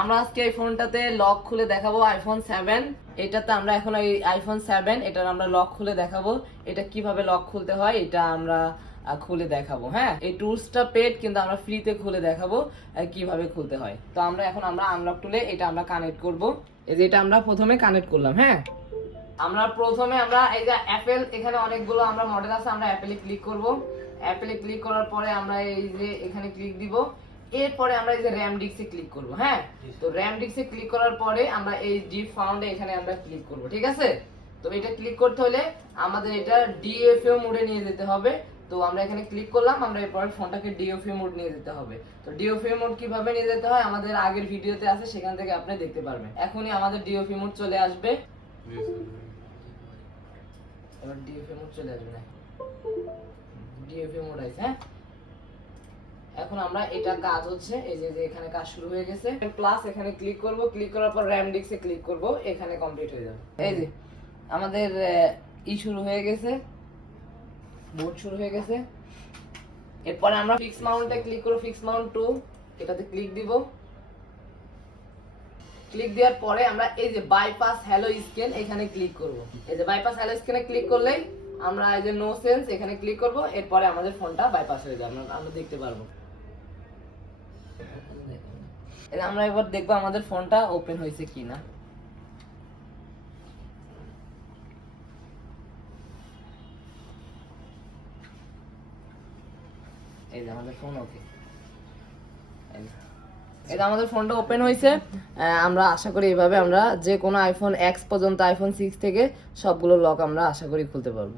আমরা আজকে এই ফোনটাতে লক খুলে দেখাবো আইফোন সেভেন এটাতে আমরা এখন এই আইফোন সেভেন এটার আমরা লক খুলে দেখাবো। এটা কীভাবে লক খুলতে হয়, এটা আমরা খুলে দেখাবো হ্যাঁ? এই টুলসটা পেড কিন্তু আমরা ফ্রিতে খুলে দেখাবো কীভাবে খুলতে হয়। তো আমরা এখন আমরা আনলক টুলে এটা আমরা কানেক্ট করব। এই যে এটা আমরা প্রথমে কানেক্ট করলাম হ্যাঁ? আমরা প্রথমে আমরা, এই যে অ্যাপেল এখানে অনেকগুলো আমরা মডেল আছে, আমরা অ্যাপেলে ক্লিক করব। অ্যাপেলে ক্লিক করার পরে আমরা এই যে এখানে ক্লিক দিব। এরপরে আমরা এই যে র্যাম ডিক্সে ক্লিক করব হ্যাঁ? তো র্যাম ডিক্সে ক্লিক করার পরে আমরা এই ডিপ ফাউন্ডে এখানে আমরা ক্লিক করব ঠিক আছে? তো এটা ক্লিক করতে হলে আমাদের এটা ডিএফএ মোডে নিয়ে যেতে হবে। তো আমরা এখানে ক্লিক করলাম আমরা এরপর ফোনটাকে ডিওফি মোড নিয়ে যেতে হবে। তো ডিওফি মোড কীভাবে নিয়ে যেতে হয় আমাদের আগের ভিডিওতে আছে সেখান থেকে আপনি দেখতে পারবেন। এখনই আমাদের ডিওফি মোড চলে আসবে। এবার ডিএফএ মোড চলে আসবে না? ডিএফএ মোড আছে হ্যাঁ? এখন আমরা এটা কাজ হচ্ছে, এই যে যে এখানে কাজ শুরু হয়ে গেছে। প্লাস এখানে ক্লিক করব ক্লিক করার পর র্যাম ডিক্সে ক্লিক করব, এখানে কমপ্লিট হয়ে যাবে। এই যে, আমাদের ই শুরু হয়ে গেছে বোর্ড শুরু হয়ে গেছে। এরপরে আমরা ফিক্স মাউন্টে ক্লিক করব ফিক্স মাউন্ট টু এটাতে ক্লিক দিব। ক্লিক দেওয়ার পরে আমরা এই যে বাইপাস হ্যালো স্ক্যান এখানে ক্লিক করব। এই যে বাইপাস হ্যালো স্ক্যানে ক্লিক করলেই আমরা এই যে নো সেন্স এখানে ক্লিক করব, এরপরে আমাদের ফোনটা বাইপাস হয়ে যাবে আমরা দেখতে পারব। আমরা এবার দেখব আমাদের ফোনটা ওপেন হয়েছে কিনা। এই যে আমাদের ফোন ওকে এটা আমাদের ফোনটা ওপেন হয়েছে। আমরা আশা করি এইভাবে আমরা যে কোনো আইফোন এক্স পর্যন্ত আইফোন সিক্স থেকে সবগুলো লক আমরা আশা করি খুলতে পারব।